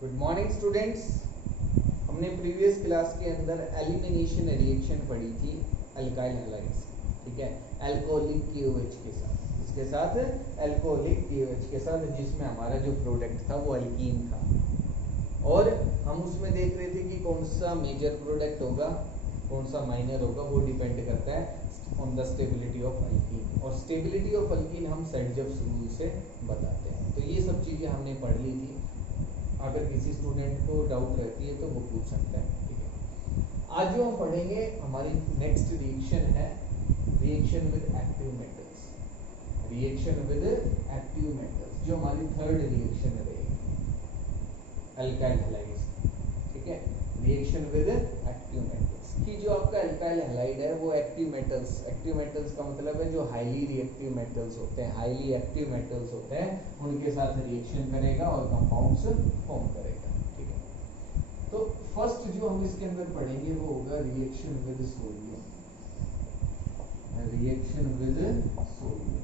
Good morning students. हमने previous class के अंदर एलिमिनेशन रिएक्शन पढ़ी थी अल्काइल हैलाइड्स, ठीक है, अल्कोहलिक KOH के साथ। इसके साथ अल्कोहलिक KOH के साथ, जिसमें हमारा जो प्रोडक्ट था वो अल्कीन था, और हम उसमें देख रहे थे कि कौन सा मेजर प्रोडक्ट होगा, कौन सा माइनर होगा, वो डिपेंड करता है on the stability of alkyne. और स्टेबिलिटी ऑफ अल्कीन हम सेडजप्स रूल से बताते हैं। तो ये सब चीज़ें हमने पढ़ ली थी। अगर किसी स्टूडेंट को डाउट रहती है तो वो पूछ सकता है, ठीक है। आज जो हम पढ़ेंगे, हमारी नेक्स्ट रिएक्शन है reaction with active metals. Reaction with active metals जो हमारी थर्ड रिएक्शन रहेगी अल्काइल हैलाइड्स, ठीक है। रिएक्शन विद एक्टिव मेटल्स की जो आपका अल्काइल हैलाइड है वो एक्टिव मेटल्स का मतलब है जो हाईली रिएक्टिव मेटल्स होते हैं, हाईली एक्टिव मेटल्स होते हैं, उनके साथ रिएक्शन करेगा और कंपाउंड्स फॉर्म करेगा, ठीक है। तो फर्स्ट जो हम इसके अंदर पढ़ेंगे वो होगा reaction with sodium. Reaction with sodium,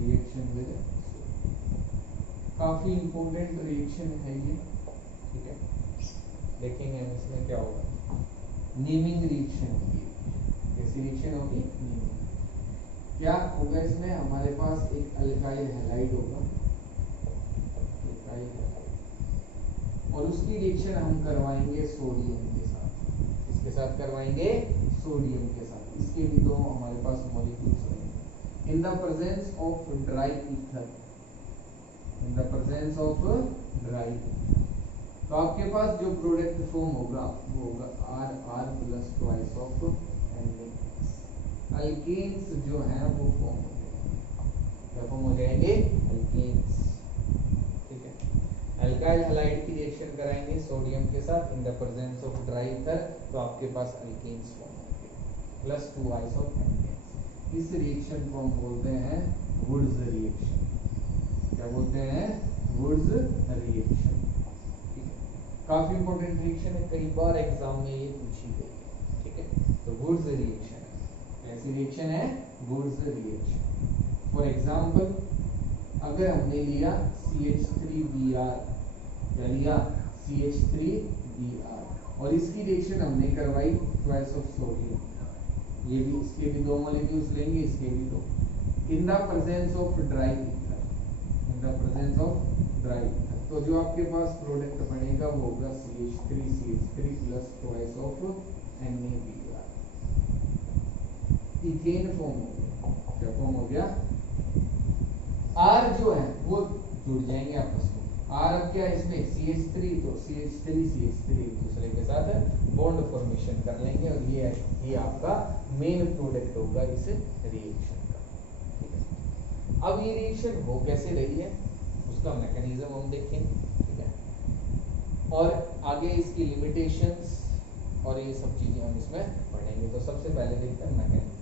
reaction with काफी इंपॉर्टेंट रिएक्शन है ये, ठीक है। देखेंगे हम इसमें क्या होगा। नेमिंग रिएक्शन होगी। कैसी रिएक्शन होगी? नेमिंग। क्या होगा इसमें? हमारे पास एक अल्काइल हैलाइड होगा, अल्काइल हैलाइड, और उसकी रिएक्शन हम करवाएंगे सोडियम के साथ। इसके साथ करवाएंगे सोडियम के साथ। इसके भी दो हमारे पास मॉलिक्यूल्स रहेंगे in the presence of dry ether, in the presence of dry. तो आपके पास जो प्रोडक्ट फॉर्म होगा वो होगा RR plus twice of NaOH। Alkanes जो हैं वो फॉर्म हो जाएंगे। क्या फॉर्म हो जाएंगे? अल्केन्स, ठीक है। अल्काइल हैलाइड की रिएक्शन कराएंगे सोडियम के साथ in the presence of dry ether, तो आपके पास अल्केन्स फॉर्म होंगे प्लस ट्वाइस ऑफ NaOH। इस रिएक्शन को हम बोलते हैं वुड्स रिएक्शन। क्या बोलते हैं? Wurtz reaction. काफी इंपॉर्टेंट रिएक्शन है, कई बार एग्जाम में ये पूछी गई है, ठीक है। तो वुड्स रिएक्शन है। ऐसी रिएक्शन है वुड्स रिएक्शन। फॉर एग्जांपल, अगर हमने लिया CH3Br, क्या लिया? CH3Br, और इसकी रिएक्शन हमने करवाई ट्वाइस ऑफ सोडियम। ये भी, इसके भी दो मॉलिक्यूल्स लेंगे, इसके भी दो, in the presence of dry ether, in the presence of dry ether. तो जो आपके पास प्रोडक्ट बनेगा वो होगा CH3 plus twice of NaBr। Ethane form हो गया। क्या फॉर्म हो गया? R जो है वो जुड़ जाएंगे आपस में। R अब क्या है इसमें? CH3, तो CH3 एक दूसरे के साथ बॉन्ड फॉर्मेशन कर लेंगे, और ये आपका मेन प्रोडक्ट होगा इस रिएक्शन का, ठीक है। अब ये रिएक्शन हो कैसे रही है उसका मैकेनिज्म हम देखेंगे, ठीक है, और आगे इसकी लिमिटेशंस और ये सब चीजें हम इसमें पढ़ेंगे। तो सबसे पहले देखते हैं मैकेनिज्म।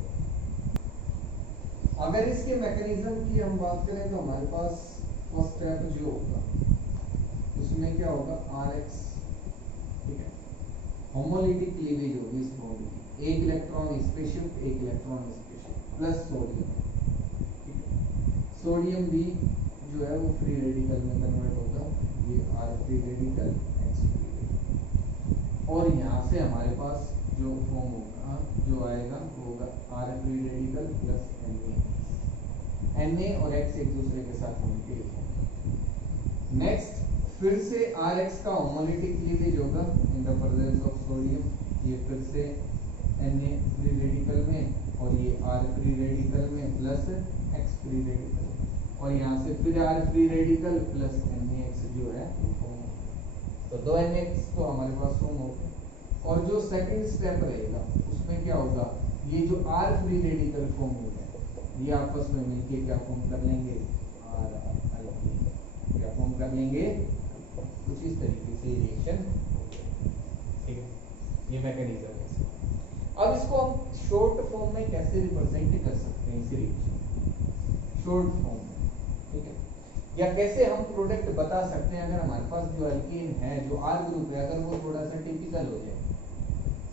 अगर इसके मैकेनिज्म की हम बात करें तो हमारे पास फर्स्ट स्टेप जो होगा उसमें क्या होगा? RX, ठीक है, होमोलिटिक क्लीवेज होगी इस बॉन्ड की। एक इलेक्ट्रॉन इस पे शिफ्ट, एक इलेक्ट्रॉन इस पे शिफ्ट, प्लस सोडियम, ठीक है। सोडियम भी जो है वो फ्री रेडिकल में कन्वर्ट होगा, ये R free radical, X free radical, और यहाँ से हमारे पास जो फॉर्म होगा, जो आएगा वो होगा R free radical plus Na और X एक दूसरे के साथ मिलके। नेक्स्ट फिर से RX का होमोलिटिक क्लीवेज होगा in the presence of sodium. ये फिर से Na फ्री रेडिकल में, और ये R फ्री रेडिकल में प्लस X फ्री रेडिकल, और यहाँ से फिर R free radical plus NaX जो है वो फॉर्म होगा। तो दो NaX तो हमारे पास फॉर्म हो गए। और जो सेकंड स्टेप रहेगा उसमें क्या होगा? ये जो R फ्री रेडिकल फॉर्म हो गया, ये आपस में मिलके क्या फॉर्म कर लेंगे? R क्या फॉर्म कर लेंगे? कुछ इस तरीके से रिएक्शन, ठीक है। ये मैकेनिज्म है। अब इसको हम शॉर्ट फॉर्म में कैसे रिप्रेजेंट कर सकते हैं? इस रिएक्शन शॉर्ट फॉर्म में, ठीक है, या कैसे हम प्रोडक्ट बता सकते हैं? अगर हमारे पास जो अल्कीन है, जो R ग्रुप है, अगर वो थोड़ा सा टिपिकल हो जाए,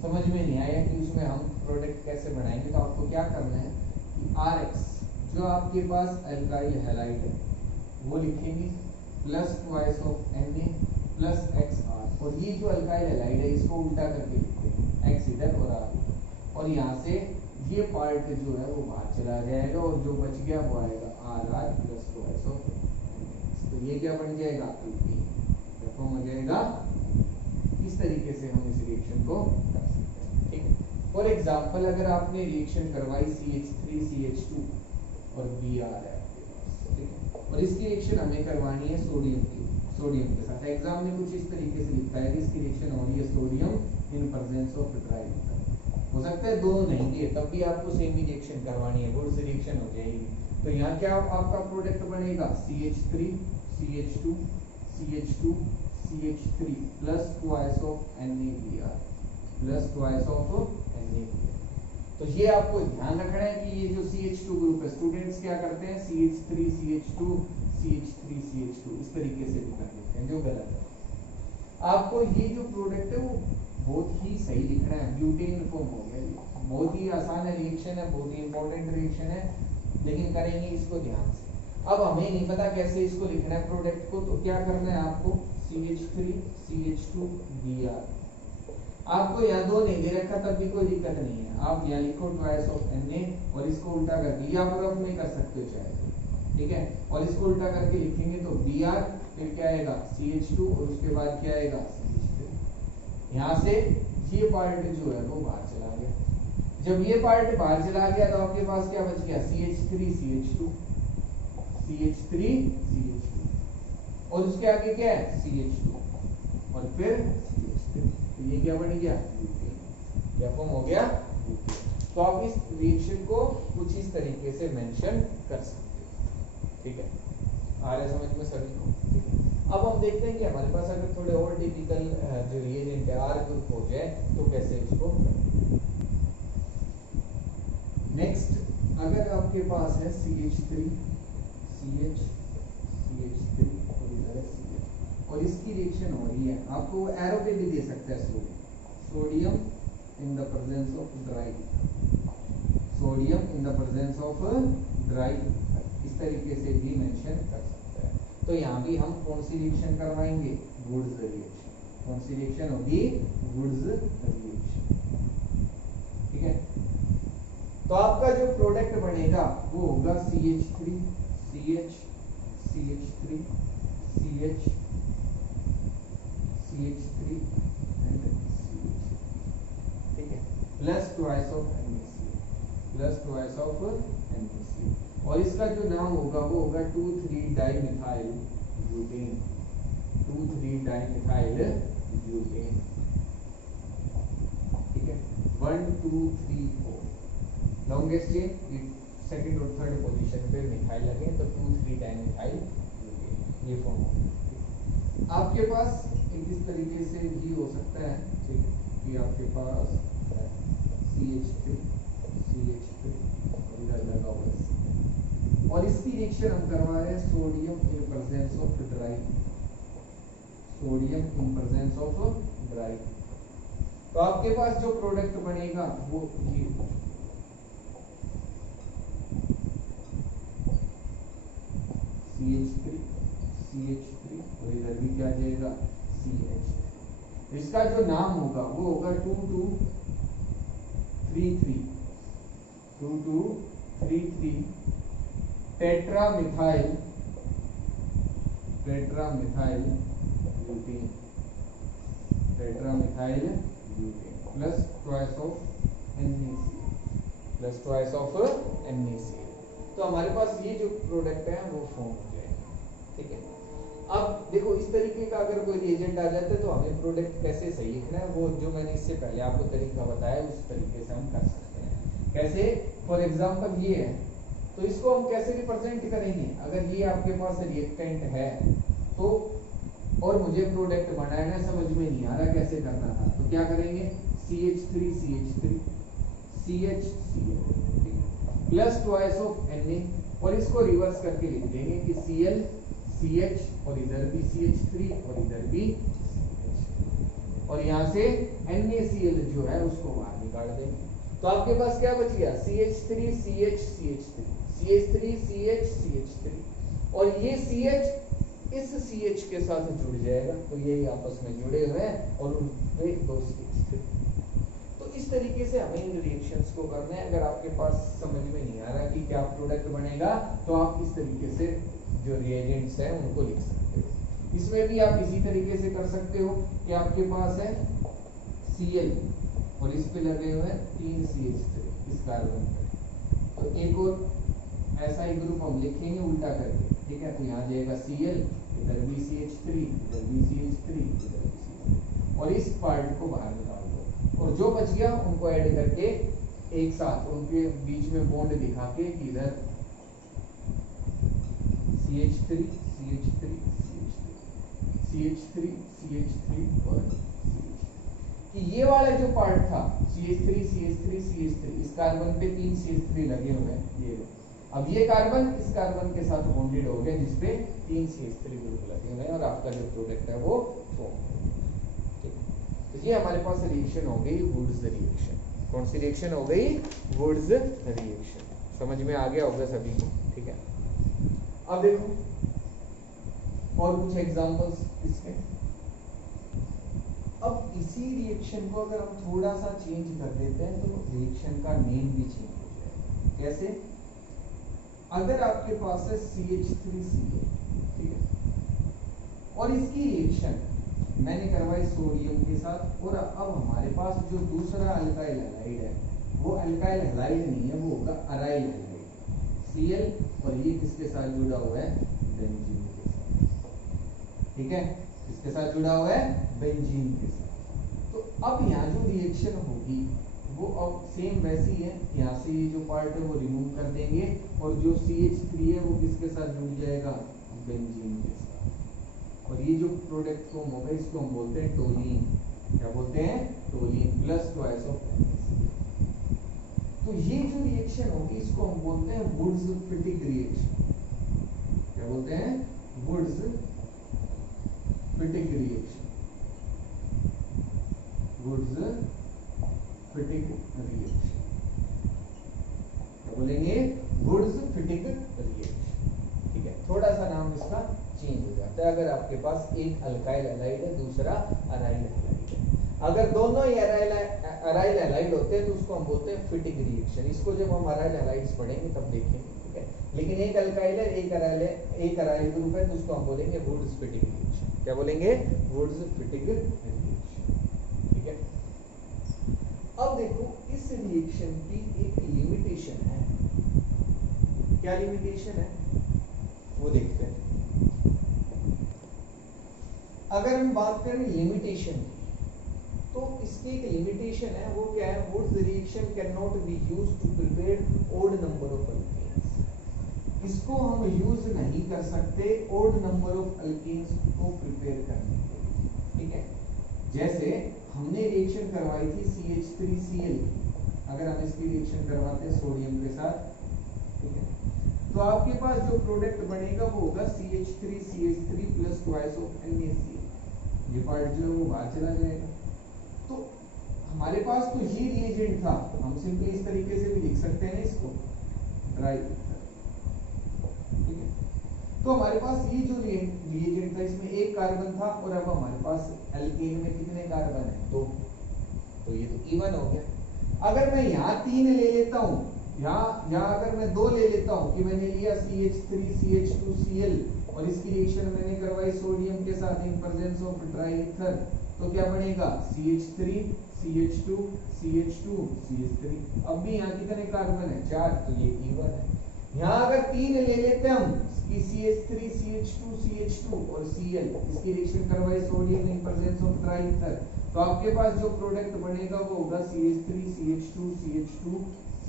समझ में नहीं आया कि उसमें हम प्रोडक्ट कैसे बनाएंगे, तो आपको क्या करना है कि RX जो आपके पास अल्काइल हैलाइड है वो लिखेंगे plus twice of Na plus XR, और ये जो अल्काइल हैलाइड है इसको उल्टा करके लिखते हैं, X इधर और R इधर, और यहाँ से ये पार्ट जो है वो बाहर चला जाएगा और जो बच गया वो आएगा RR plus twice of Na। तो ये क्या बन जाएगा, अल्कीन फॉर्म हो जाएगा। इस तरीके से हम इस रिएक्शन को कर सकते हैं, ठीक है। फॉर एग्जांपल अगर आपने रिएक्शन करवाई CH3CH2 और Br है आपके पास, ठीक है, और इसकी रिएक्शन हमें करवानी है सोडियम के साथ। एग्जाम में कुछ इस तरीके से लिखा है कि इसकी रिएक्शन हो रही है sodium in presence of trimethyl. हो सकता है दोनों नहीं दिए तब भी आपको सेम ही रिएक्शन करवानी है, गुड रिएक्शन हो जाएगी। तो यहाँ क्या आपका प्रोडक्ट बनेगा, CH3 CH2 CH2 CH3 plus twice of NaBr plus twice of NaBr। तो ये आपको ध्यान रखना है कि ये जो CH2 ग्रुप है, स्टूडेंट्स क्या करते हैं CH3 CH2 CH3 CH2 इस तरीके से भी कर लेते हैं, जो गलत है। आपको ये जो प्रोडक्ट है वो बहुत ही सही लिखना है, ब्यूटेन फॉर्म हो गया, ये बहुत ही आसान रिएक्शन है, बहुत ही इंपॉर्टेंट रिएक्शन है, लेकिन करेंगे इसको ध्यान से। अब हमें नहीं पता कैसे इसको लिखना है प्रोडक्ट को, तो क्या करना है आपको, CH3 CH2 Br, आपको यहाँ दो नहीं दे रखा तब भी कोई दिक्कत नहीं है, आप यहाँ लिखो ट्वाइस ऑफ Na और इसको उल्टा करके, या आप रफ में कर सकते हो चाहे, ठीक है, और इसको उल्टा करके लिखेंगे तो Br, फिर क्या आएगा CH2 और उसके बाद क्या आएगा CH3। यहाँ से ये पार्ट जो है वो बाहर चला गया, जब ये पार्ट बाहर चला गया तो आपके पास क्या बच गया, CH3 CH2 CH3 CH2 और उसके आगे क्या है CH2 और फिर CH3। तो ये क्या बन गया, क्या फॉर्म हो गया। तो आप इस रिएक्शन को कुछ इस तरीके से मेंशन कर सकते हैं, ठीक है, आ रहा है समझ में सभी को। अब हम देखते हैं कि हमारे पास अगर थोड़े और टिपिकल जो रिएजेंट है R ग्रुप हो जाए तो कैसे उसको करें। नेक्स्ट अगर आपके पास है CH3 CH CH3 और इधर है CH और इसकी रिएक्शन हो रही है, आपको एरो पे भी दे सकता है sodium in the presence of dry, sodium in the presence of dry, इस तरीके से भी मेंशन कर सकता है। तो यहाँ भी हम कौन सी रिएक्शन करवाएंगे, वुड्स रिएक्शन। कौन सी रिएक्शन होगी, वुड्स रिएक्शन, ठीक है। तो आपका जो प्रोडक्ट बनेगा वो होगा CH3 CH CH3 CH CH3 and CH, ठीक है, plus twice of NaCl plus twice of NaCl और इसका जो नाम होगा वो होगा 2,3-डाइमिथाइल ब्यूटेन, 2,3-डाइमिथाइल ब्यूटेन, ठीक है, 1 2 3 4 लॉन्गेस्ट चेन सेकंड और थर्ड पोजीशन पे मिथाइल लगे तो 2,3-डाइमिथाइल ब्यूटेन ये फॉर्म होगा। आपके पास एक इस तरीके से भी हो सकता है, ठीक है, कि आपके पास CH3 और इधर लगा हुआ है और इसकी रिएक्शन हम करवा रहे हैं sodium in presence of dry, sodium in presence of dry. तो आपके पास जो प्रोडक्ट बनेगा वो ये CH3 और इधर भी क्या जाएगा CH। इसका जो नाम होगा वो होगा 2233 टेट्रामिथाइल butane plus twice of NaCl तो हमारे पास ये जो प्रोडक्ट है वो फॉर्म हो जाएगा, ठीक है। अब देखो इस तरीके का अगर कोई रिएजेंट आ जाता है तो हमें प्रोडक्ट कैसे सही लिखना है, वो जो मैंने इससे पहले आपको तरीका बताया उस तरीके से हम कर सकते हैं। कैसे, फॉर एग्जांपल ये है तो इसको हम कैसे रिप्रेजेंट करेंगे, अगर ये आपके पास रिएक्टेंट है तो और मुझे प्रोडक्ट बनाना समझ में नहीं आ रहा कैसे करना था, तो क्या करेंगे CH3 CH3 plus twice of Na और इसको रिवर्स करके लिख देंगे कि Cl CH और इधर भी CH3 और इधर भी CH और यहाँ से NaCl जो है उसको बाहर निकाल देंगे। तो आपके पास क्या बच गया CH3 CH CH3 CH3 CH CH3 और ये CH इस CH के साथ जुड़ जाएगा, तो यही आपस में जुड़े हुए हैं और उनपे 2 CH3। तो इस तरीके से हमें इन रिएक्शंस को करना है। अगर आपके पास समझ में नहीं आ रहा कि क्या प्रोडक्ट बनेगा, तो आप इस तरीके से जो रिएजेंट्स हैं उनको लिख सकते हो। इसमें भी आप इसी तरीके से कर सकते हो कि आपके पास है Cl और इस पे लगे हुए हैं 3 CH3 इस कार्बन पर, तो एक और ऐसा ही ग्रुप हम लिखेंगे उल्टा करके, ठीक है। तो यहाँ जाएगा Cl, इधर भी CH3, इधर भी CH3, इधर भी CH3, और इस पार्ट को बाहर निकाल दो, और जो बच गया उनको ऐड करके एक साथ उनके बीच में बॉन्ड दिखा के कि इधर CH3 CH3 CH3 CH3 CH3 और CH3, कि ये वाला जो पार्ट था CH3 CH3 CH3, इस कार्बन पे 3 CH3 लगे हुए हैं, ये अब ये कार्बन इस कार्बन के साथ बॉन्डेड हो गया जिसपे 3 CH3 ग्रुप लगे हुए हैं, और आपका जो प्रोडक्ट है वो फॉर्म हो गया। तो ये हमारे पास रिएक्शन हो गई वुड्स रिएक्शन। कौन सी रिएक्शन हो गई? Wurtz reaction. समझ में आ गया होगा सभी को, ठीक है। अब देखो और कुछ एग्जांपल्स इसके। अब इसी रिएक्शन को अगर हम थोड़ा सा चेंज कर देते हैं तो रिएक्शन का नेम भी चेंज हो जाएगा। कैसे? अगर आपके पास है CH3Cl, ठीक है, और इसकी रिएक्शन मैंने करवाई सोडियम के साथ, और अब हमारे पास जो दूसरा अल्काइल हैलाइड है वो अल्काइल हैलाइड नहीं है, वो होगा अराइल हैलाइड Cl, और ये किसके साथ जुड़ा हुआ है? बेंजीन के साथ, ठीक है। किसके साथ जुड़ा हुआ है? बेंजीन के साथ। तो अब यहाँ जो रिएक्शन होगी वो अब सेम वैसी है, यहाँ से ये जो पार्ट है वो रिमूव कर देंगे, और जो CH3 है वो किसके साथ जुड़ जाएगा? बेंजीन के साथ, और ये जो प्रोडक्ट फॉर्म होगा इसको हम बोलते हैं टोलीन। क्या बोलते हैं? टोलीन प्लस ट्वाइस ऑफ NaCl। तो ये जो रिएक्शन होगी इसको हम बोलते हैं वुड्स फिटिग रिएक्शन। क्या बोलते हैं? Wurtz Fittig reaction. Wurtz Fittig reaction, क्या बोलेंगे? वुड्स फिटिग रिएक्शन, ठीक है। थोड़ा सा नाम इसका चेंज हो जाता है अगर आपके पास एक अल्काइल हैलाइड है, दूसरा अराइल हैलाइड है। अगर दोनों ही अराइल हैलाइड होते हैं तो उसको हम बोलते हैं फिटिग रिएक्शन। इसको जब हम अराइल हैलाइड्स पढ़ेंगे तब देखेंगे, ठीक है। लेकिन एक अल्काइल है, एक अराइल ग्रुप है, तो उसको हम बोलेंगे वुड्स फिटिग रिएक्शन। क्या बोलेंगे? वुड्स फिटिग रिएक्शन, ठीक है। अब देखो इस रिएक्शन की एक लिमिटेशन है। क्या लिमिटेशन है वो देखते हैं। अगर हम बात करें लिमिटेशन की, तो इसकी एक लिमिटेशन है, वो क्या है? Wurtz reaction can not be used to prepare odd number of alkanes. इसको हम यूज नहीं कर सकते ओड नंबर ऑफ अल्केन्स को प्रिपेयर करने के लिए, ठीक है। जैसे हमने रिएक्शन करवाई थी CH3Cl, अगर हम इसकी रिएक्शन करवाते हैं सोडियम के साथ, ठीक है, तो आपके पास जो प्रोडक्ट बनेगा वो होगा CH3CH3 plus twice of NaCl। ये पार्ट जो है वो बाहर चला जाएगा। तो हमारे पास तो ये रिएजेंट था, हम सिंपली इस तरीके से भी लिख सकते हैं इसको, ड्राई ईथर, ठीक है। तो हमारे पास ये जो रिएजेंट था इसमें एक कार्बन था, और अब हमारे पास एल्केन में कितने कार्बन है? 2, तो ये तो इवन हो गया। अगर मैं यहाँ 3 ले लेता हूँ, यहाँ अगर मैं 2 ले लेता हूँ कि मैंने लिया CH3CH2Cl और इसकी रिएक्शन मैंने करवाई सोडियम के साथ in presence of dry ether, तो क्या बनेगा? CH3 CH2 CH2 CH3। अब भी यहाँ कितने कार्बन है? 4, तो ये इवन है। यहाँ अगर 3 ले लेते हम कि CH3 CH2 CH2 और Cl, इसकी रिएक्शन करवाई sodium in presence of dry ether, तो आपके पास जो प्रोडक्ट बनेगा वो होगा CH3 CH2 CH2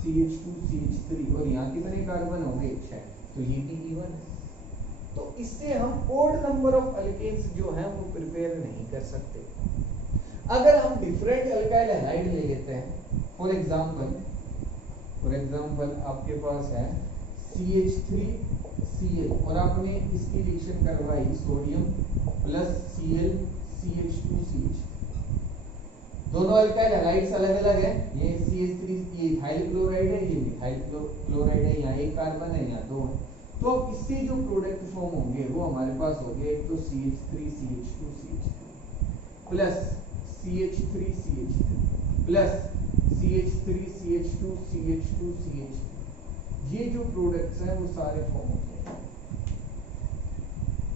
CH2 CH3, और यहाँ कितने कार्बन होंगे? 6, तो ये भी इवन है। तो इससे हम ओड नंबर ऑफ अल्केन्स जो हैं वो प्रिपेयर नहीं कर सकते। अगर हम डिफरेंट अल्काइल हैलाइड ले लेते हैं, फॉर एग्जांपल आपके पास है CH3Cl और आपने इसकी रिएक्शन करवाई सोडियम प्लस Cl CH2CH। दोनों अल्काइल हैलाइड्स अलग अलग है। ये CH3 ये इथाइल क्लोराइड है, ये मिथाइल क्लोराइड है, यहाँ एक कार्बन है, यहाँ 2 है। तो अब इससे जो प्रोडक्ट फॉर्म होंगे वो हमारे पास हो गए, एक तो CH3 CH2 CH2 plus CH3 CH3 plus CH3 CH2 CH2 CH2। ये जो प्रोडक्ट्स हैं वो सारे फॉर्म होंगे,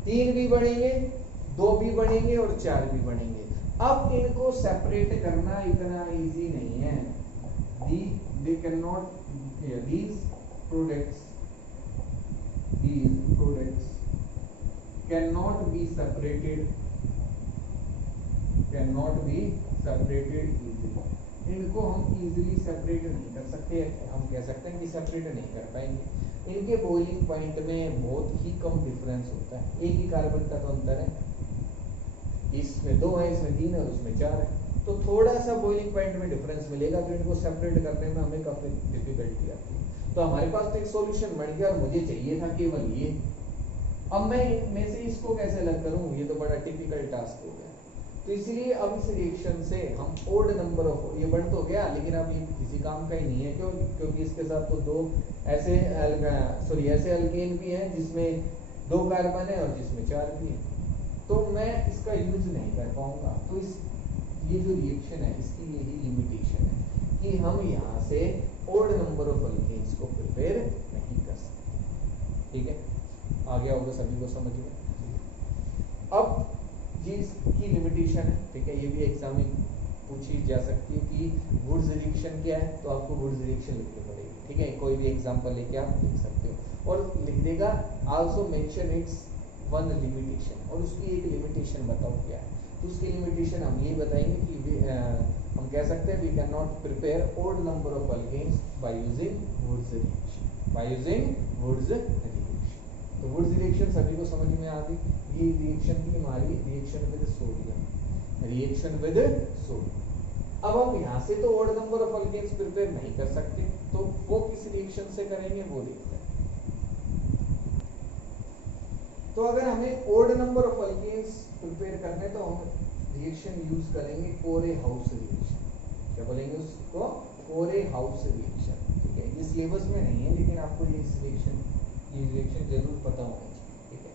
3 भी बनेंगे, 2 भी बनेंगे और 4 भी बनेंगे। अब इनको सेपरेट करना इतना इजी नहीं है। They cannot, these products cannot be separated easily। इनको हम इजीली सेपरेट नहीं कर सकते, हम कह सकते हैं कि सेपरेट नहीं कर पाएंगे। इनके बॉइलिंग पॉइंट में बहुत ही कम डिफरेंस होता है, एक ही कार्बन का तो अंतर है, इसमें 2 है, इसमें 3 है और उसमें 4 है, तो थोड़ा सा बॉइलिंग पॉइंट में डिफरेंस मिलेगा, तो इनको सेपरेट करने में हमें काफी डिफिकल्टी आती है। तो हमारे पास तो एक सॉल्यूशन बन गया और मुझे चाहिए था केवल ये। अब मैं इनमें से इसको कैसे अलग करूं, ये तो बड़ा टिपिकल टास्क हो गया। तो इसलिए अब इस रिएक्शन से हम ओड नंबर ऑफ, ये बन तो गया लेकिन अब ये किसी काम का ही नहीं है, क्योंकि इसके साथ तो 2 ऐसे एल्केन भी हैं जिसमें 2 कार्बन है और जिसमें 4 भी है, तो मैं इसका यूज नहीं कर पाऊंगा। तो ये जो रिएक्शन है इसकी यही लिमिटेशन है कि हम यहाँ से ओड नंबर ऑफ अल्केन्स को प्रिपेयर नहीं कर सकते। ठीक है, आ गया होगा सभी को समझ में। अब ये इसकी लिमिटेशन है, ठीक है, ये भी एग्जाम में पूछी जा सकती है कि वुड्स रिएक्शन क्या है, तो आपको वुड्स रिएक्शन लिखनी पड़ेगी। ठीक है, कोई भी एग्जांपल लेके आप लिख सकते हो और लिख देगा also mention it's one limitation, और उसकी एक लिमिटेशन बताओ क्या है। तो उसकी लिमिटेशन हम ये बताएंगे कि हम कह सकते हैं we can not prepare odd number of alkanes by using Wurtz reaction, तो वुड्स रिएक्शन सभी को समझ में आ गई। ये रिएक्शन थी हमारी रिएक्शन विद सोडियम। अब हम यहाँ से तो odd number of alkanes prepare नहीं कर सकते, तो वो किस रिएक्शन से करेंगे वो देखते हैं। तो अगर हमें odd number of alkanes prepare करने तो हम रिएक्शन यूज करेंगे कोरे-हाउस रिएक्शन। क्या बोलेंगे उसको? कोरे-हाउस रिएक्शन। ठीक है, ये सिलेबस में नहीं है लेकिन आपको ये रिएक्शन जरूर पता होना चाहिए। ठीक है,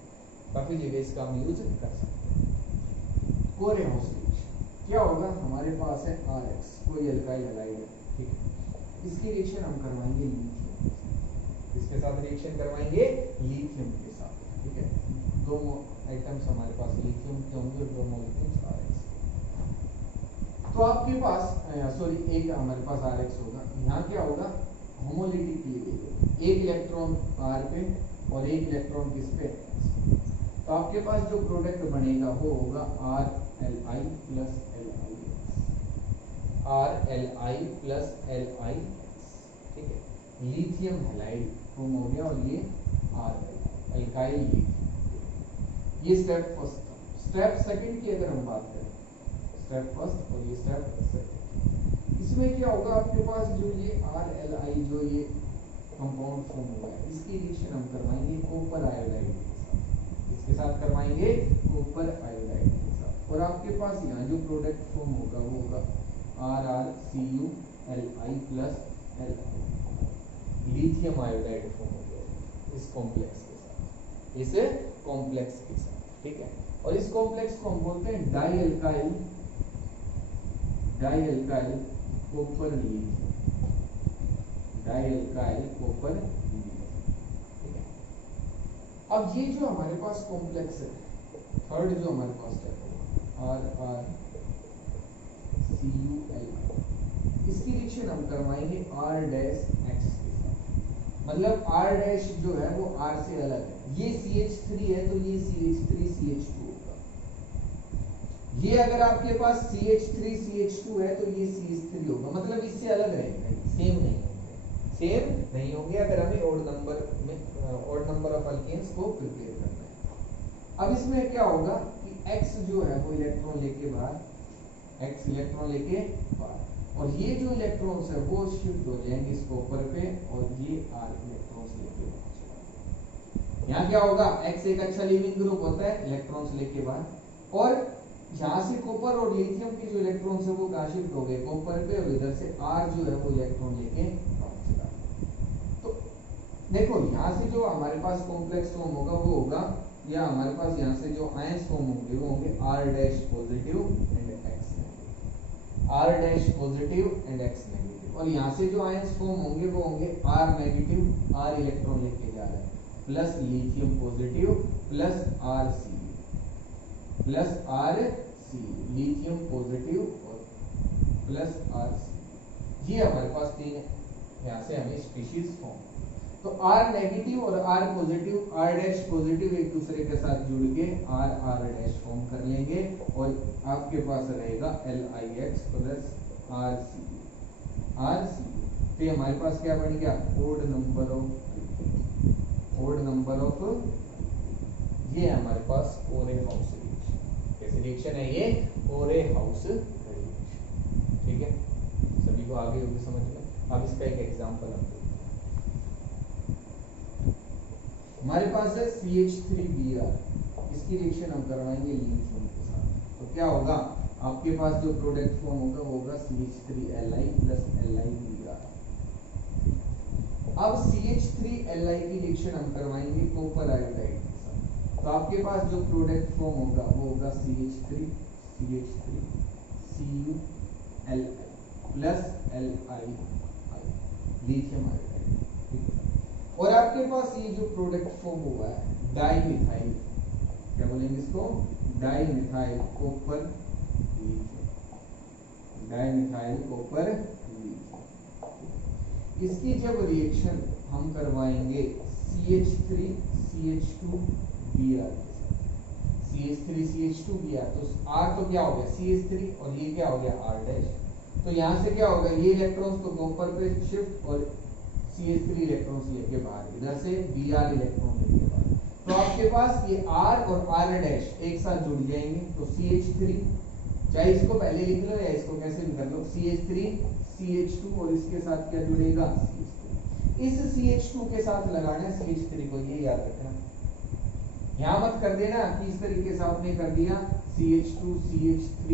काफी जगह इसका हम यूज कर सकते हैं। कोरे-हाउस रिएक्शन क्या होगा, हमारे पास है RX, कोई अल्काइल हैलाइड है। ठीक है, इसकी रिएक्शन हम करवाएंगे लिथियम, इसके साथ रिएक्शन करवाएंगे लिथियम के साथ। ठीक है, 2 आइटम्स हमारे पास लिथियम के होंगे और 2 मॉलिक्यूल्स RX। तो आपके पास एक हमारे पास RX होगा, यहाँ क्या होगा, होमोलिटिक क्लीवेज, एक इलेक्ट्रॉन R पे और एक इलेक्ट्रॉन किस पे, तो आपके पास जो प्रोडक्ट बनेगा वो होगा RLi plus LiX, RLi plus LiX। ठीक है, लिथियम हैलाइड फॉर्म हो गया और ये RL अल्काइल लिथियम। ये स्टेप फर्स्ट। स्टेप सेकंड की अगर हम बात करें, स्टेप फर्स्ट और ये स्टेप सेकंड, इसमें क्या होगा, आपके पास जो ये RLi जो ये कंपाउंड फॉर्म हो गया, इसकी रिएक्शन हम करवाएंगे कॉपर आयोडाइड के साथ, इसके साथ करवाएंगे कॉपर आयोडाइड के साथ, और आपके पास यहाँ जो प्रोडक्ट फॉर्म होगा वो होगा RrCuLi plus Li, lithium iodide form हो गया इस कॉम्प्लेक्स के साथ, इस कॉम्प्लेक्स के साथ। ठीक है, और इस कॉम्प्लेक्स को हम बोलते हैं die alkyl copper lithium, die alkyl copper lithium. ठीक है, अब ये जो हमारे पास कॉम्प्लेक्स है, थर्ड जो हमारे पास स्टेप होगा RrCuLi, इसकी रिएक्शन हम करवाएंगे R-X के साथ। मतलब R- जो है वो R से अलग है, ये CH3 है तो ये CH3 CH2 होगा, ये अगर आपके पास CH3 CH2 है तो ये CH3 होगा, मतलब इससे अलग रहेगा, सेम नहीं होंगे अगर हमें ओड नंबर ऑफ अल्केन्स को प्रिपेयर करना है। अब इसमें क्या होगा कि X जो है वो इलेक्ट्रॉन लेके बाहर, X इलेक्ट्रॉन लेके बाहर, और ये जो इलेक्ट्रॉन्स है वो शिफ्ट हो जाएंगे इस कॉपर पे, और ये R इलेक्ट्रॉन्स लेके बाहर चला जाएगा। यहाँ क्या होगा, X एक अच्छा लीविंग ग्रुप होता है, इलेक्ट्रॉन्स लेके बाहर, और यहाँ से कॉपर और लिथियम के जो इलेक्ट्रॉन्स है वो कहाँ शिफ्ट हो गए, कॉपर पे, और इधर से R जो है वो इलेक्ट्रॉन लेके बाहर चला गया। तो देखो यहाँ से जो हमारे पास कॉम्प्लेक्स फॉर्म होगा वो होगा, या हमारे पास यहाँ से जो आयंस फॉर्म होंगे वो होंगे R dash positive and X negative, R dash positive and X negative. और यहाँ से जो आयंस फॉर्म होंगे वो होंगे आर नेगेटिव, आर इलेक्ट्रॉन लेके जा रहा है, plus lithium positive plus R C plus R C, lithium positive और प्लस आर सी। ये हमारे पास तीन है, यहाँ से हमें स्पीशीज फॉर्म। तो आर नेगेटिव और R positive, R dash positive एक दूसरे के साथ जुड़ के आर आर डैश फॉर्म कर लेंगे और आपके पास रहेगा LiX प्लस आर सी। तो हमारे पास क्या बन गया, ओड नंबर ऑफ, ये हमारे पास ओरे हाउस रिएक्शन। कैसे रिएक्शन है ये, ओरे हाउस रिएक्शन। ठीक है, सभी को आगे होगी समझ में। अब इसका एक एग्जांपल हम देखते हैं। हमारे पास है CH3Br, इसकी रिएक्शन हम करवाएंगे लिथियम के साथ। तो क्या होगा, आपके पास जो प्रोडक्ट फॉर्म होगा वो होगा CH3Li प्लस LiBr। अब CH3Li की रिएक्शन हम करवाएंगे कॉपर आयोडाइड के साथ। तो आपके पास जो प्रोडक्ट फॉर्म होगा वो होगा CH3 Cu Li plus Li lithium iodide. ठीक है, और आपके पास ये जो प्रोडक्ट फॉर्म हुआ है डाइमिथाइल, क्या बोलेंगे इसको, dimethyl copper lithium, dimethyl copper lithium. इसकी जब रिएक्शन हम करवाएंगे CH3 CH2Br के साथ, CH3 CH2Br, तो R तो क्या हो गया CH3 और ये क्या हो गया R डैश। तो यहाँ से क्या होगा, ये इलेक्ट्रॉन्स तो कॉपर पे शिफ्ट और CH3 इलेक्ट्रॉन्स लेके बाहर, इधर से Br इलेक्ट्रॉन लेके बाहर। तो आपके पास ये R और R डैश एक साथ जुड़ जाएंगे। तो CH3, चाहे इसको पहले लिख लो या इसको कैसे भी कर लो, CH3 CH2 और इसके साथ क्या जुड़ेगा CH2। इस CH2 के साथ लगाना है CH3 को, ये याद रखना। यहाँ मत कर देना कि इस तरीके से आपने कर दिया CH2 CH3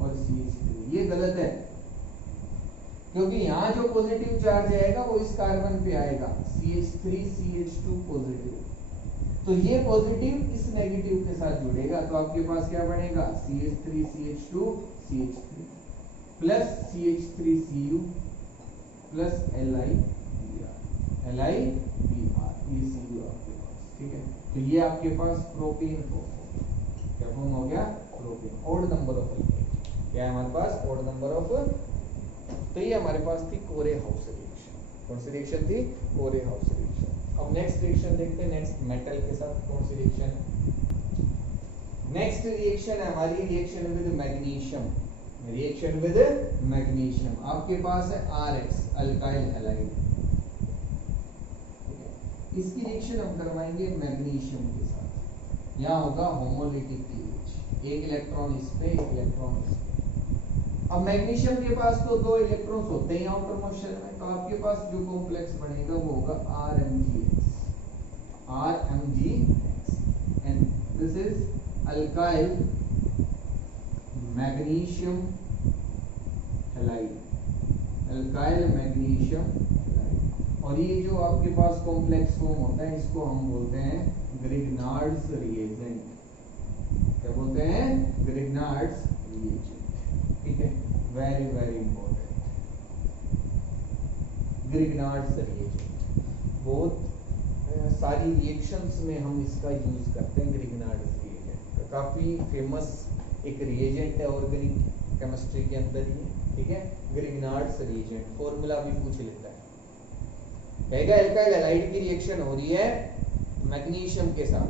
और CH3, ये गलत है, क्योंकि यहाँ जो पॉजिटिव चार्ज आएगा वो इस कार्बन पे आएगा, CH3 CH2 पॉजिटिव। तो ये पॉजिटिव इस नेगेटिव के साथ जुड़ेगा, तो आपके पास क्या बनेगा CH3 CH2 CH3 plus CH3 Cu plus LiBr, ये Cu आपके पास। ठीक है, तो ये आपके पास प्रोपेन फॉर्म हो गया। क्या फॉर्म हो गया, propane, odd number of element. क्या है हमारे पास, ओड नंबर ऑफ। तो ये हमारे पास थी कोरे हाउस रिएक्शन। कौन सी रिएक्शन थी, कोरे हाउस रिएक्शन। अब नेक्स्ट रिएक्शन देखते हैं, नेक्स्ट मेटल के साथ कौन सी रिएक्शन है। नेक्स्ट रिएक्शन है हमारी reaction with magnesium, reaction with magnesium. आपके पास है RX अल्काइल हैलाइड, इसकी रिएक्शन हम करवाएंगे मैग्नीशियम के साथ। यहाँ होगा होमोलिटिक पीएच, एक इलेक्ट्रॉन इस पे, एक इलेक्ट्रॉन इस पे। अब मैग्नीशियम के पास तो दो इलेक्ट्रॉन्स होते हैं आउटर मोशन में, तो आपके पास जो कॉम्प्लेक्स बनेगा वो होगा RMgX and this is alkyl magnesium halide, alkyl magnesium halide. और ये जो आपके पास कॉम्प्लेक्स फॉर्म होता है इसको हम बोलते हैं ग्रिग्नार्ड्स रिएजेंट। क्या बोलते हैं, ग्रिग्नार्ड्स रिएजेंट। ठीक है, very very important, Grignard's reagent. बहुत सारी रिएक्शंस में हम इसका यूज करते हैं ग्रिग्नार्ड्स रिएजेंट। काफी फेमस एक रिएजेंट है ऑर्गेनिक केमिस्ट्री के अंदर ही। ठीक है, ग्रिग्नार्ड्स रिएजेंट, फॉर्मूला भी पूछ लेता है। कहेगा एल्काइल हैलाइड की रिएक्शन हो रही है मैग्नीशियम के साथ,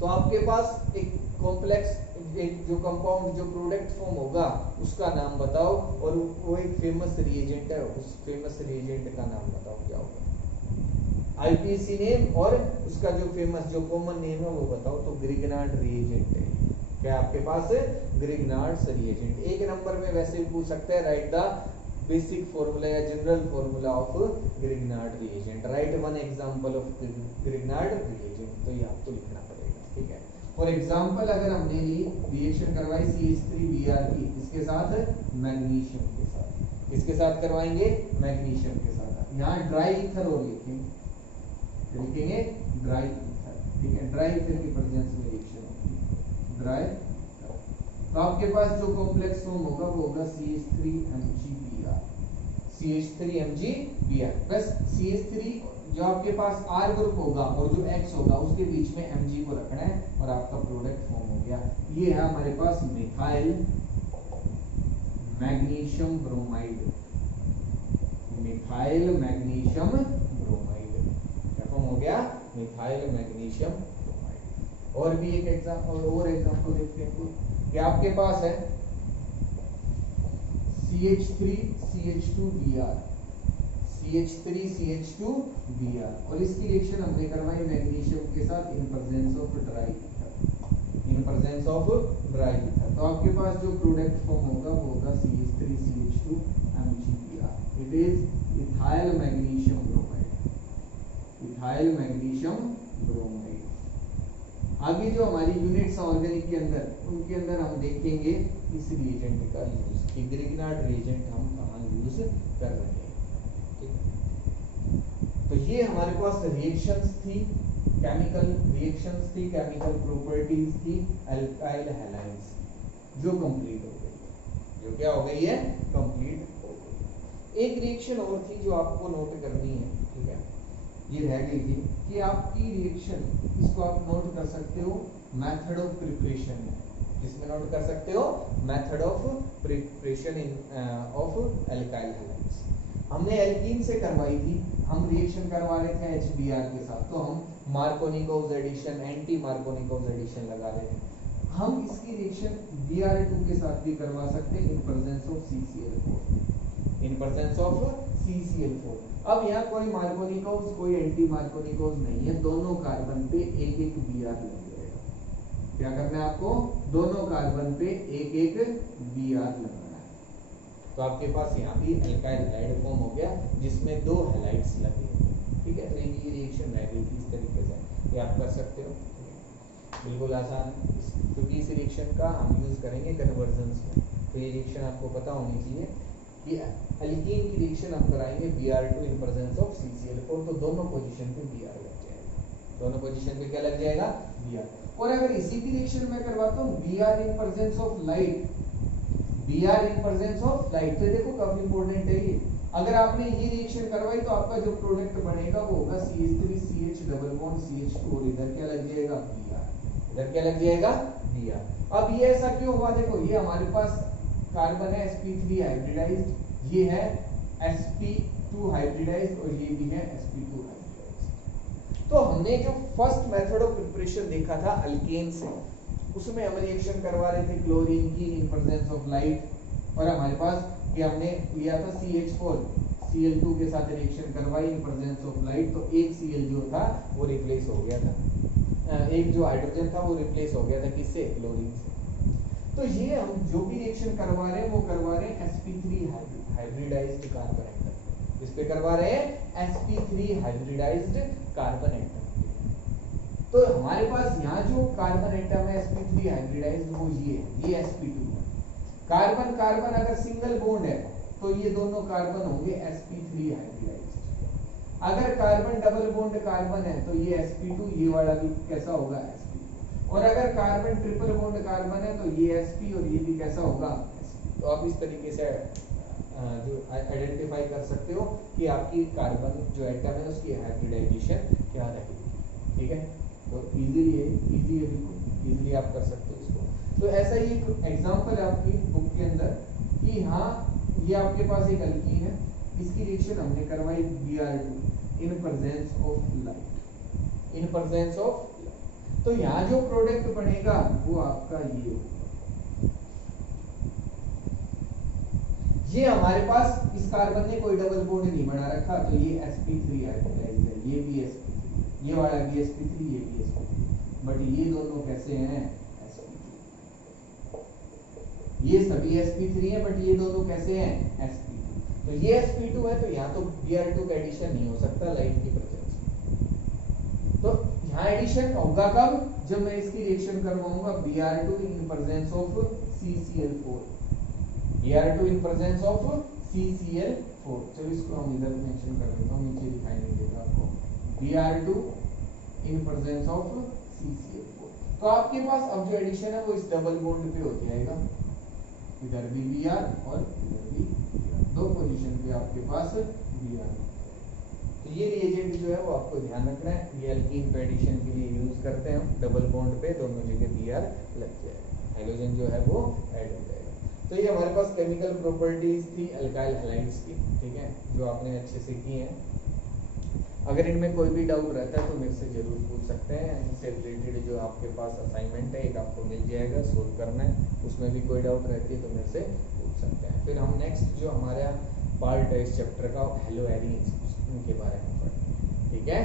तो आपके पास एक कॉम्प्लेक्स, एक जो कंपाउंड, जो प्रोडक्ट फॉर्म होगा उसका नाम बताओ, और वो एक फेमस रिएजेंट है, उस फेमस रिएजेंट का नाम बताओ क्या होगा। आईपीसी नेम और उसका जो फेमस, जो कॉमन नेम है वो बताओ। तो ग्रिग्नार्ड रिएजेंट है। क्या आपके पास है, ग्रिग्नार्ड्स रिएजेंट। एक नंबर में वैसे भी पूछ सकते हैं, राइट द बेसिक फॉर्मूला या general formula of Grignard reagent, right one example of Grignard reagent. तो ये आपको लिखना पड़ेगा। ठीक है, फॉर एग्जांपल अगर हमने ली रिएक्शन करवाई CH3Br की, इसके साथ मैग्नीशियम के साथ, इसके साथ करवाएंगे मैग्नीशियम के साथ। यहाँ ड्राई ईथर और लिखेंगे, लिखेंगे ड्राई ईथर, ठीक है। ड्राई ईथर की प्रेजेंस में रिएक्शन होगी ड्राई। तो आपके पास जो कॉम्प्लेक्स फॉर्म होगा वो होगा CH3MgBr, CH3MgBr प्लस CH3 जो आपके पास R ग्रुप होगा और जो X होगा उसके बीच में Mg को रखना है और आपका प्रोडक्ट फॉर्म हो गया। ये है हमारे पास methyl magnesium bromide, methyl magnesium bromide क्या फॉर्म हो गया, मिथाइल मैग्नीशियम ब्रोमाइड। और भी एक एग्जांपल देखते हैं कि आपके पास है CH3CH2Br, CH3CH2Br और इसकी रिएक्शन हमने करवाई मैग्नीशियम के साथ in presence of dry ether, in presence of dry ether. तो आपके पास जो प्रोडक्ट फॉर्म होगा वो होगा CH3CH2MgBr, it is ethyl magnesium bromide, ethyl magnesium bromide. आगे जो हमारी यूनिट्स ऑर्गेनिक के अंदर उनके अंदर हम देखेंगे इस रिएजेंट का यूज, कि ग्रिग्नार्ड रिएजेंट हम कहाँ यूज कर रहे हैं, ठीक है। तो ये हमारे पास रिएक्शंस थी, केमिकल रिएक्शंस थी, केमिकल प्रॉपर्टीज थी अल्काइल हैलाइड्स जो कंप्लीट हो गई, जो क्या हो गई है, कंप्लीट हो गई। एक रिएक्शन और थी जो आपको नोट करनी है, ठीक है, ये रह गई थी कि आपकी रिएक्शन, इसको आप नोट कर सकते हो मेथड ऑफ प्रिपरेशन में, जिसमें नोट कर सकते हो method of preparation in of alkyl halides. हमने एल्कीन से करवाई थी, हम रिएक्शन करवा रहे थे HBr के साथ, तो हम Markovnikov addition, anti Markovnikov addition लगा रहे थे। हम इसकी रिएक्शन Br2 के साथ भी करवा सकते हैं in presence of CCl4, in presence of CCl4। अब यहाँ कोई मार्कोनिकोव कोई एंटी मार्कोनिकोव नहीं है, दोनों कार्बन पे एक एक Br लग जाएगा। क्या करना है आपको, दोनों कार्बन पे एक एक Br लगाना है। तो आपके पास यहाँ भी अल्काइल हैलाइड फॉर्म हो गया जिसमें दो हैलाइड्स लगे, ठीक है। तो ये रिएक्शन रह गई थी इस तरीके से, ये आप कर सकते हो, बिल्कुल आसान है, क्योंकि इस रिएक्शन का हम यूज करेंगे कन्वर्जन्स में। तो ये रिएक्शन आपको पता होनी चाहिए कि एल्कीन की रिएक्शन हम कराएंगे Br2 in presence of CCl4, तो दोनों पोजीशन पे Br लग जाएगा, दोनों पोजीशन पे क्या लग जाएगा, Br। और अगर इसी की रिएक्शन मैं करवाता हूँ Br in presence of light, Br in presence of light, तो देखो काफी इंपॉर्टेंट है ये। अगर आपने ये रिएक्शन करवाई तो आपका जो प्रोडक्ट बनेगा वो होगा CH3CH डबल बॉन्ड CH2 और इधर क्या लग जाएगा, Br, इधर क्या लग जाएगा, Br। अब ये ऐसा क्यों हुआ, देखो ये हमारे पास कार्बन है sp3 हाइब्रिडाइज्ड, ये है sp2 हाइब्रिडाइज्ड और ये भी है sp2 हाइब्रिडाइज्ड। तो हमने जो फर्स्ट मेथड ऑफ प्रिपरेशन देखा था अल्केन से, उसमें हम रिएक्शन करवा रहे थे क्लोरीन की इन प्रेजेंस ऑफ लाइट, और हमारे पास ये हमने लिया था CH4 Cl2 के साथ रिएक्शन करवाई इन प्रेजेंस ऑफ लाइट, तो एक Cl जो था वो रिप्लेस हो गया था, एक जो हाइड्रोजन था वो रिप्लेस हो गया था किससे, क्लोरीन से। तो ये हम जो भी रिएक्शन करवा रहे हैं वो करवा रहे हैं sp3 हाइब्रिडाइज्ड कार्बन एटम, इस पे करवा रहे हैं sp3 हाइब्रिडाइज्ड कार्बन एटम। तो हमारे पास यहाँ जो कार्बन एटम है sp3 हाइब्रिडाइज्ड वो ये sp2 है। कार्बन कार्बन अगर सिंगल बॉन्ड है तो ये दोनों कार्बन होंगे sp3 हाइब्रिडाइज्ड। अगर कार्बन डबल बॉन्ड कार्बन है तो ये sp2, ये वाला भी कैसा होगा, sp2। और अगर कार्बन ट्रिपल बॉन्ड कार्बन है तो ये sp और ये भी कैसा होगा, sp। तो आप इस तरीके से जो आइडेंटिफाई कर सकते हो कि आपकी कार्बन जो एटम है उसकी हाइब्रिडाइजेशन क्या रहेगी, ठीक है। तो इजी है बिल्कुल, इजीली आप कर सकते हो इसको। तो ऐसा ही एक एग्जांपल है आपकी बुक के अंदर कि हाँ ये आपके पास एक अल्कीन है, इसकी रिएक्शन हमने करवाई Br2 in presence of light, in presence of light. तो यहाँ जो प्रोडक्ट बनेगा वो आपका ये होगा। ये हमारे पास इस कार्बन ने कोई डबल बॉन्ड नहीं बना रखा, तो ये sp3 हाइब्रिडाइज्ड है, ये भी sp3, ये वाला भी sp3, ये भी sp3, बट ये दोनों कैसे हैं, sp2। ये सभी sp3 हैं बट ये दोनों कैसे हैं, sp2। तो ये sp2 है तो यहाँ तो Br2 का एडिशन नहीं हो सकता लाइट की प्रेजेंस में। तो यहाँ एडिशन होगा कब, जब मैं इसकी रिएक्शन करवाऊंगा Br2 in presence of CCl4, Br2 in presence of CCl4। चलो इसको हम इधर मेंशन कर देता हूँ, नीचे दिखाई नहीं देगा आपको, Br2 in presence of CCl4। तो आपके पास अब जो एडिशन है वो इस डबल बॉन्ड पे हो जाएगा, इधर भी Br और इधर भी Br, दो पोजीशन पे आपके पास Br। तो ये रिएजेंट जो है वो आपको ध्यान रखना है, ये एल्कीन पे एडिशन के लिए यूज करते हैं हम, डबल बॉन्ड पे दोनों जगह Br लग जाएगा, हाइड्रोजन जो है वो ऐड हो जाएगा। तो ये हमारे पास केमिकल प्रॉपर्टीज थी अल्काइल हैलाइड्स की, ठीक है, जो आपने अच्छे से की हैं। अगर इनमें कोई भी डाउट रहता है तो मेरे से जरूर पूछ सकते हैं। इनसे रिलेटेड जो आपके पास असाइनमेंट है एक आपको मिल जाएगा, सोल्व करना है, उसमें भी कोई डाउट रहती है तो मेरे से पूछ सकते हैं। फिर हम नेक्स्ट जो हमारा पार्ट है इस चैप्टर का हेलो एरीन्स, उनके बारे में पढ़ेंगे, ठीक है।